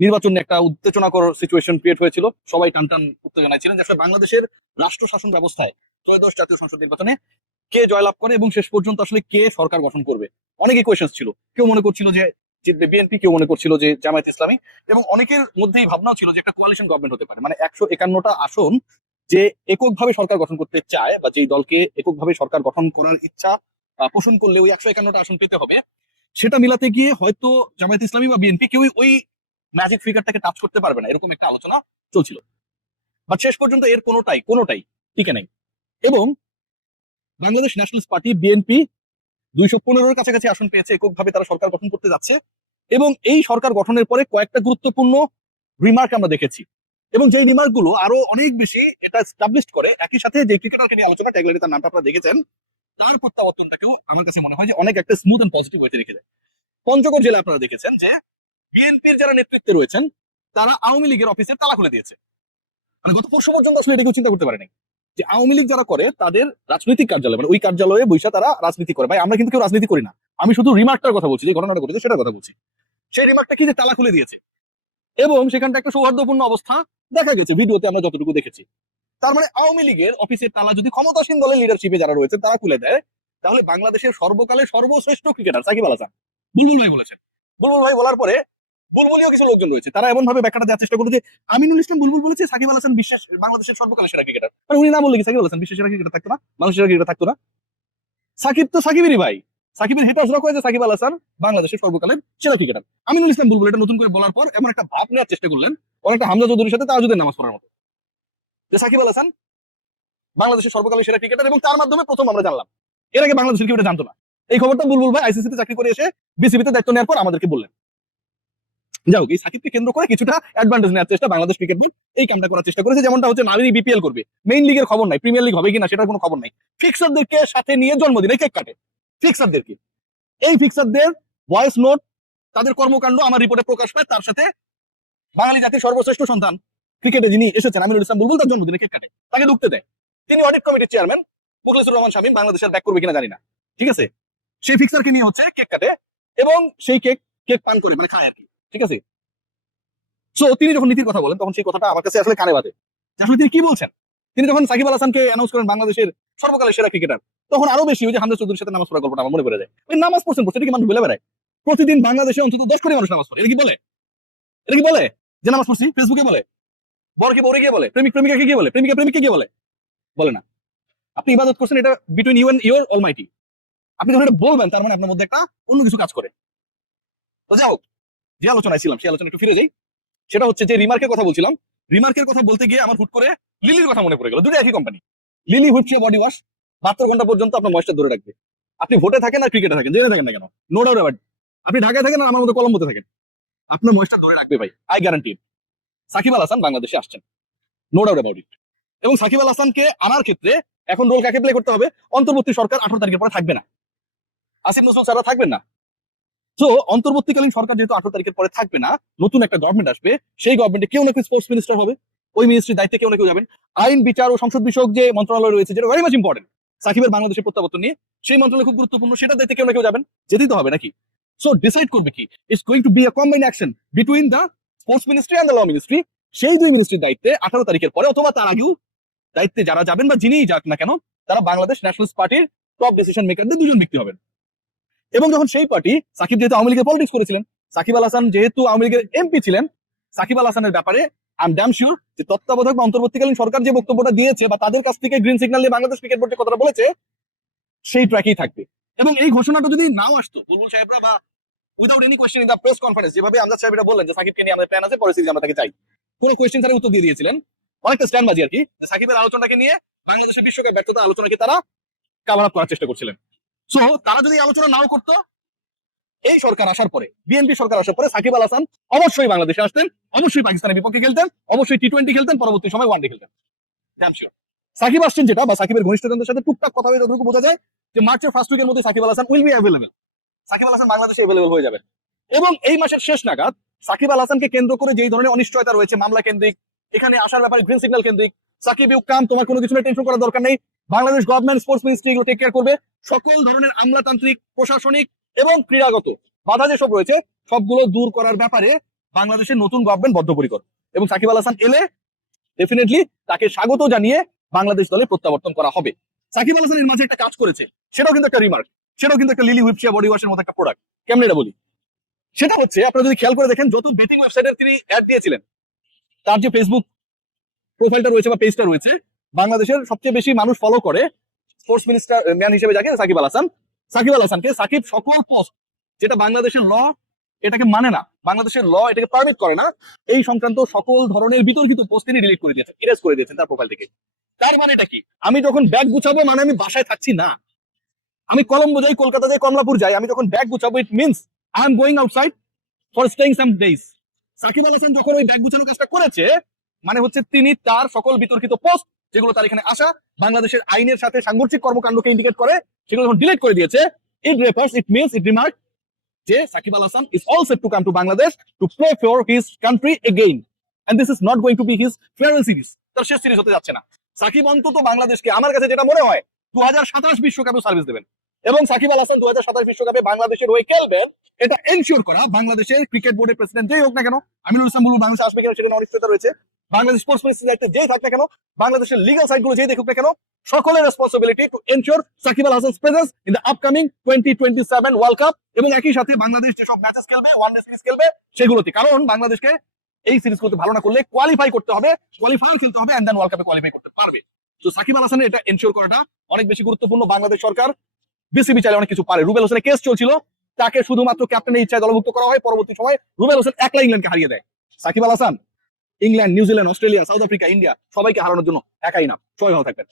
নির্বাচন একটা উত্তেজনাকর situation create হয়েছিল। সবাই টান টান উত্তেজনায় ছিলেন আসলে বাংলাদেশের রাষ্ট্র শাসন ব্যবস্থায় ত্রয়োদশ জাতীয় সংসদ নির্বাচনে কে জয়লাভ করে এবং শেষ পর্যন্ত আসলে কে সরকার গঠন করবে? অনেকে কোয়েশ্চেন ছিল। কেউ মনে করছিল যে জিতবে বিএনপি কেউ মনে করছিল যে জামায়াত ইসলামী এবং অনেকের মধ্যেই ভাবনা ছিল যে একটা কোয়ালিশন গভর্নমেন্ট হতে পারে। মানে একশো একান্নটা আসন যে এককভাবে সরকার গঠন করতে চায় বা যেই দলকে এককভাবে সরকার গঠন করার ইচ্ছা পোষণ করলে ওই একশো একান্নটা আসন পেতে হবে। সেটা মিলাতে গিয়ে হয়তো জামায়াত ইসলামী বা বিএনপি কেউই ওই ম্যাজিক ফিগারটাকে টাচ করতে পারবে না, এরকম একটা আলোচনা চলছিল। বাট শেষ পর্যন্ত এর কোনোটাই কোনোটাই টিকে নাই। এবং বাংলাদেশ ন্যাশনালিস্ট পার্টি বিএনপি দুইশো পনেরোর কাছাকাছি আসন পেয়েছে, এককভাবে তারা সরকার গঠন করতে যাচ্ছে। এবং এই সরকার গঠনের পরে কয়েকটা গুরুত্বপূর্ণ রিমার্ক আমরা দেখেছি। এবং যে রিমার্কগুলো আরও অনেক বেশি এটা স্টাবলিশ করে, একই সাথে যে ক্রিকেটারকে নিয়ে আলোচনা ট্যাগলাইনে তার নামটা আপনারা দেখেছেন, তার প্রত্যাবর্তনটাকেও আমার কাছে মনে হয় যে অনেক একটা স্মুথ এন্ড পজিটিভ ওয়েতে রেখে দেয়। পঞ্চগড় জেলা আপনারা দেখেছেন যে বিএনপির যারা নেতৃত্বে রয়েছেন, তারা আওয়ামী লীগের অফিসের তালা খুলে দিয়েছে। মানে গত পরশু পর্যন্ত আসলে এটা কেউ চিন্তা করতে পারেনি যে আওয়ামী লীগ যারা করে, তাদের রাজনৈতিক কার্যালয় মানে ওই কার্যালয়ে বৈশা তারা রাজনীতি করে। ভাই, আমরা কিন্তু কেউ রাজনীতি করি না। আমি শুধু রিমার্কটার কথা বলছি, যে ঘটনাটা ঘটেছে সেটার কথা বলছি। সেই রিমার্কটা কি? যে তালা খুলে দিয়েছে। এবং সেখানটা একটা সৌহার্দ্যপূর্ণ অবস্থা দেখা গেছে, ভিডিওতে আমরা যতটুকু দেখেছি। তার মানে আওয়ামী লীগের অফিসের তালা যদি ক্ষমতাসীন দলের লিডারশিপে যারা রয়েছে তারা খুলে দেয়, তাহলে বাংলাদেশের সর্বকালের সর্বশ্রেষ্ঠ ক্রিকেটার সাকিব আল হাসান। বুলবুল ভাই বলেছেন। বুলবুল ভাই বলার পরে বুলবুলিও কিছু লোকজন রয়েছে। তারা এমন ভাবে ব্যাখ্যাটা দেওয়ার চেষ্টা করে যে, আমিনুল ইসলাম বুলবুল বলেছে সাকিব আল হাসান বিশ্বের বাংলাদেশের সর্বকালের সেরা ক্রিকেটার মানে উনি না বললে কি সাকিব আল হাসান বিশ্বের সেরা ক্রিকেটার থাকতো না? সেরা ক্রিকেটার থাকতো না? সাকিব তো সাকিবেরই ভাই। সাকিবের হেটার্সরা কয়ে যে সাকিব আল হাসান বাংলাদেশের সর্বকালের সেরা ক্রিকেটার আমিনুল ইসলাম বুলবুল এটা নতুন করে বলার পর এমন একটা ভাব নেওয়ার চেষ্টা করলেন অনেকটা হামজা চৌধুরীর সাথে তাজুদের নামাজ পড়ার মতো। যে সাকিব আল হাসান বাংলাদেশের সর্বকালের সেরা ক্রিকেটার এবং তার মাধ্যমে প্রথম আমরা জানলাম। এর আগে বাংলাদেশের এটা জানতো না। এই খবরটা বুলবুল ভাই আইসিসিতে চাকরি করে এসে বিসিবিতে দায়িত্ব নেওয়ার পর আমাদেরকে বললেন। যাও এই সাকিবকে কেন্দ্র করে কিছুটা অ্যাডভান্টেজ নেওয়ার চেষ্টা বাংলাদেশ ক্রিকেট বোর্ড এই কামটা করার চেষ্টা করেছে। যেমনটা হচ্ছে নারী বিপিএল করবে। মেইন লিগের খবর নাই প্রিমিয়ার লিগ হবে কিনা সেটার কোনো খবর নাই। ফিক্সারদেরকে সাথে নিয়ে জন্মদিনে কেক কাটে। ফিক্সারদেরকে এই ফিক্সারদের ভয়েস নোট তাদের কর্মকাণ্ড আমার রিপোর্টে প্রকাশ পায়, তার সাথে বাঙালি জাতির সর্বশ্রেষ্ঠ সন্তান ক্রিকেটে যিনি এসেছেন, আমিনুল ইসলাম বুলবুল, তার জন্মদিনে কেক কাটে। তাকে ঢুকতে দেয়। তিনি অডিট কমিটির চেয়ারম্যান মুখলেসুর রহমান শামীম, বাংলাদেশের ব্যাক করবে কিনা জানি না। ঠিক আছে? সেই ফিক্সারকে নিয়ে হচ্ছে কেক কাটে। এবং সেই কেক কেক পান করে মানে খায় আর কি। ঠিক আছে? সো তিনি যখন নীতির কথা বলেন, তখন সেই কথাটা আমার কাছে আসলে কানে বাজে। আসলে তিনি কি বলছেন? তিনি যখন সাকিব আল হাসানকে অ্যানাউন্স করেন বাংলাদেশের সর্বকালের সেরা ক্রিকেটার তখন আরও বেশি ওই যে হামজা চৌধুরীর সাথে নামাজ পড়ার গল্পটা আমার মনে পড়ে যায়। ওই নামাজ পড়ছেন পড়ছে কি মানুষ বলে বেড়ায়? প্রতিদিন বাংলাদেশে অন্তত দশ কোটি মানুষ নামাজ পড়ে। এটা কি বলে? এটা কি বলে? যে নামাজ পড়ছি ফেসবুকে বলে। বর কি বরে গিয়ে বলে। প্রেমিক প্রেমিকাকে গিয়ে বলে। প্রেমিকা প্রেমিককে গিয়ে বলে। বলে না। আপনি ইবাদত করছেন, এটা between you and your almighty আপনি যখন এটা বলবেন, তার মানে আপনার মধ্যে একটা অন্য কিছু কাজ করে। তো যাই হোক যে আলোচনায় ছিলাম, সেই আলোচনা একটু ফিরে যাই। সেটা হচ্ছে যে রিমার্কের কথা বলছিলাম। রিমার্কের কথা বলতে গিয়ে আমার হুট করে লিলির কথা মনে পড়ে গেল। দুটো একই কোম্পানি লিলি হুটছিয়া বডি ওয়াশ বাহাত্তর ঘণ্টা পর্যন্ত আপনার ময়েশ্চার ধরে রাখবে। আপনি ভোটে থাকেন আর ক্রিকেটে থাকেন, জেনে থাকেন না কেন? নো ডাউট অ্যাবাউট আপনি ঢাকায় থাকেন আর আমার মতো কলম্বোতে থাকেন। আপনার ময়েশ্চার ধরে রাখবে ভাই আই গ্যারান্টি সাকিব আল হাসান বাংলাদেশে আসছেন। নো ডাউট অ্যাবাউট ইট এবং সাকিব আল হাসানকে আনার ক্ষেত্রে এখন রোল কাকে প্লে করতে হবে? অন্তর্বর্তী সরকার আঠারো তারিখের পরে থাকবে না। আসিফ নজরুল স্যাররা থাকবেন না। তো অন্তর্বর্তীকালীন সরকার যেহেতু আঠারো তারিখের পরে থাকবে না, নতুন একটা গভর্নমেন্ট আসবে, সেই গভর্নমেন্টে কেউ না কেউ স্পোর্টস মিনিস্টার হবে। ওই মিনিস্ট্রির দায়িত্বে কেউ না কেউ যাবেন। আইন, বিচার ও সংসদ বিষয়ক যে মন্ত্রণালয় রয়েছে, যেটা ভেরি মাচ ইম্পর্টেন্ট সাকিবের বাংলাদেশের প্রত্যাবর্তন নিয়ে, সেই মন্ত্রণালয় খুব গুরুত্বপূর্ণ, সেটার দায়িত্বে কেউ না কেউ যাবেন। যেতেই তো হবে নাকি? সো ডিসাইড করবে কি? It's going to be a combine action between the sports ministry and the law ministry সেই দুই মিনিস্ট্রির দায়িত্বে আঠারো তারিখের পরে, অথবা তার আগেও দায়িত্বে যারা যাবেন বা যিনিই যাক না কেন, তারা বাংলাদেশ ন্যাশনালিস্ট পার্টির টপ ডিসিশন মেকারদের দুজন ব্যক্তি হবেন। এবং যখন সেই পার্টি সাকিব যেহেতু আওয়ামী লীগের পলিটিক্স করেছিলেন, সাকিব আল হাসান যেহেতু আওয়ামী লীগের এমপি ছিলেন, সাকিব আল হাসানের ব্যাপারে আই ড্যাম শিওর যে তত্ত্বাবধায়ক বা অন্তর্বর্তীকালীন সরকার যে বক্তব্যটা দিয়েছে বা তাদের কাছ থেকে গ্রিন সিগন্যাল দিয়ে বাংলাদেশ ক্রিকেট বোর্ডের কথাটা বলেছে, সেই ট্র্যাকেই থাকবে। এবং এই ঘোষণাটা যদি নাও আসতো, বুলবুল সাহেবরা বা without any question in the press conference যেভাবে আমজাদ সাহেব এটা বললেন যে সাকিবকে নিয়ে আমাদের প্ল্যান আছে, পরে আমরা তাকে চাই। কোনো কোয়েশ্চেন তারা উত্তর দিয়ে দিয়েছিলেন। অনেকটা স্ট্যান্ড বাজি আর কি সাকিবের আলোচনাকে নিয়ে বাংলাদেশের বিশ্বকাপ ব্যর্থতা আলোচনাকে তারা কাভার আপ করার চেষ্টা করছিলেন। সো তারা যদি আলোচনা নাও করতো, এই সরকার আসার পরে, বিএনপি সরকার আসার পরে সাকিব আল হাসান অবশ্যই বাংলাদেশে আসতেন, অবশ্যই পাকিস্তানের বিপক্ষে খেলতেন, অবশ্যই টি টোয়েন্টি খেলতেন, পরবর্তী সময় ওয়ানডে খেলতেন। সাকিব আসছেন যেটা, বা সাকিবের ঘনিষ্ঠজনদের সাথে টুকটাক কথা হয়ে যতটুকু বোঝা যায়, যে মার্চের ফার্স্ট উইকের মধ্যে Shakib Al Hasan will be available Shakib Al Hasan বাংলাদেশে অ্যাভেলেবল হয়ে যাবে এবং এই মাসের শেষ নাগাদ, সাকিব আল হাসানকে কেন্দ্র করে যেই ধরনের অনিশ্চয়তা রয়েছে, মামলা কেন্দ্রিক, এখানে আসার ব্যাপারে গ্রিন সিগন্যাল কেন্দ্রিক, সাকিব ইউ কাম, তোমার কোনো কিছু টেনশন করার দরকার নেই বাংলাদেশ গভর্নমেন্ট স্পোর্টস মিনিস্ট্রি এগুলো টেক কেয়ার করবে। সকল ধরনের আমলাতান্ত্রিক, প্রশাসনিক এবং ক্রীড়াগত বাধা যেসব রয়েছে, সবগুলো দূর করার ব্যাপারে বাংলাদেশের নতুন গভর্নমেন্ট বদ্ধপরিকর। এবং সাকিব আল হাসান এলে ডেফিনেটলি তাকে স্বাগত জানিয়ে বাংলাদেশ দলে প্রত্যাবর্তন করা হবে। সাকিব আল হাসানের মাঝে একটা কাজ করেছে, সেটাও কিন্তু একটা রিমার্ক সেটাও কিন্তু একটা লিলি হুইপশিয়া বডি ওয়াশের মতো একটা প্রোডাক্ট কেমন এটা বলি? সেটা হচ্ছে, আপনারা যদি খেয়াল করে দেখেন, যত বেটিং ওয়েবসাইটের তিনি অ্যাড দিয়েছিলেন, তার যে ফেসবুক প্রোফাইলটা রয়েছে বা পেজটা রয়েছে বাংলাদেশের সবচেয়ে বেশি মানুষ ফলো করে স্পোর্টস মিনিস্টার ম্যান হিসেবে যাকে সাকিব আল হাসান। সাকিব আল হাসানকে সাকিব সকল পোস্ট যেটা বাংলাদেশের ল এটাকে মানে না। বাংলাদেশের ল এটাকে পারমিট করে না। এই সংক্রান্ত সকল ধরনের বিতর্কিত পোস্ট তিনি ডিলিট করে দিয়েছেন ইরেজ করে দিয়েছেন তার প্রোফাইল থেকে। তার মানেটা কি? আমি যখন ব্যাগ গুছাবো মানে আমি বাসায় থাকছি না। আমি কলম্বো যাই, কলকাতা যাই, কমলাপুর যাই, আমি যখন bag গুছাবো it means I am going outside for staying some days Shakib Al Hasan যখন ওই ব্যাগ গুছানোর কাজটা করেছে মানে হচ্ছে তিনি তার সকল বিতর্কিত পোস্ট যেগুলো তার এখানে আসা, বাংলাদেশের আইনের সাথে সাংঘর্ষিক কর্মকাণ্ডকে ইন্ডিকেট করে, সেগুলো যখন ডিলিট করে দিয়েছে it refers it means it remark যে Shakib Al Hasan is all set to come to Bangladesh to play for his country again and this is not going to be his farewell series তার শেষ series হতে যাচ্ছে না। সাকিব অন্তত বাংলাদেশকে আমার কাছে যেটা মনে হয় দু হাজার সাতাশ বিশ্বকাপে সার্ভিস দেবেন। এবং সাকিব আল হাসান দু হাজার সাতাশ বিশ্বকাপে বাংলাদেশের হয়ে খেলবেন, এটা এনশিওর করা বাংলাদেশের ক্রিকেট বোর্ডের প্রেসিডেন্ট যেই হোক না কেন, আমিনুল ইসলাম বলব বাংলাদেশ আসবে কিনা সেটা অনিশ্চয়তা রয়েছে। বাংলাদেশ স্পোর্টস মিনিস্ট্রি দায়িত্বে যেই থাক না কেন, বাংলাদেশের লিগাল সাইটগুলো যেই দেখুক না কেন, সকলের responsibility to ensure Shakib Al Hasan presence in the upcoming twenty twenty seven world cup এবং একই সাথে বাংলাদেশ যেসব ম্যাচেস খেলবে ওয়ান ডে সিরিজ খেলবে, সেগুলোতে। কারণ বাংলাদেশকে এই সিরিজ করতে ভালো না করলে কোয়ালিফাই করতে হবে কোয়ালিফাই খেলতে হবে এন্ড দেন ওয়ার্ল্ড কাপে কোয়ালিফাই করতে পারবে। তো সাকিব আল হাসানের এটা এনশিওর করাটা অনেক বেশি গুরুত্বপূর্ণ। বাংলাদেশ সরকার বিসিবি চাইলে অনেক কিছু পারে। রুবেল হোসেনের কেস চলছিল, তাকে শুধুমাত্র ক্যাপ্টেনের ইচ্ছায় দলভুক্ত করা হয়। পরবর্তী সময় রুবেল হোসেন একলা ইংল্যান্ডকে হারিয়ে দেয়। Shakib Al Hasan England New Zealand Australia South Africa India সবাইকে হারানোর জন্য একাই না। সবাই ভালো থাকবেন।